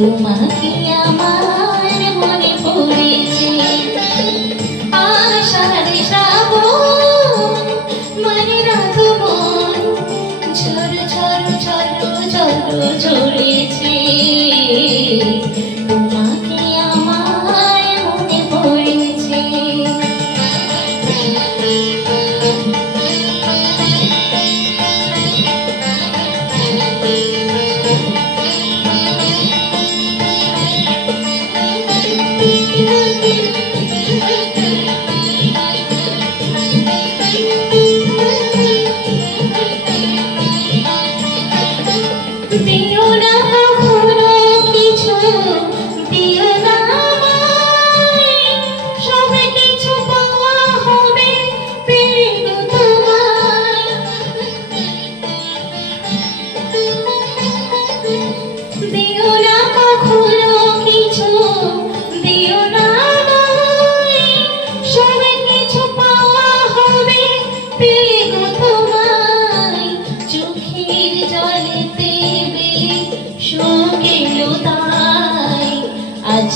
তোমাকে আমার মনে পড়েছে, আষাঢ় শ্রাবণ মানে রাত মন ঝড় ঝড় ঝড় ঝড় ঝরেছে, তোমাকে আমার মনে পড়েছে। দিও না কখনো কিছু, দিও না আমায়, সব কিছু পাওয়া হবে পেলে গো তোমায়। দিও না কখনো কিছু, দিও না আমায়, সব কিছু পাওয়া হবে পেলে গো তোমায়। চোখের জলেতে শোকেলো তাই আজ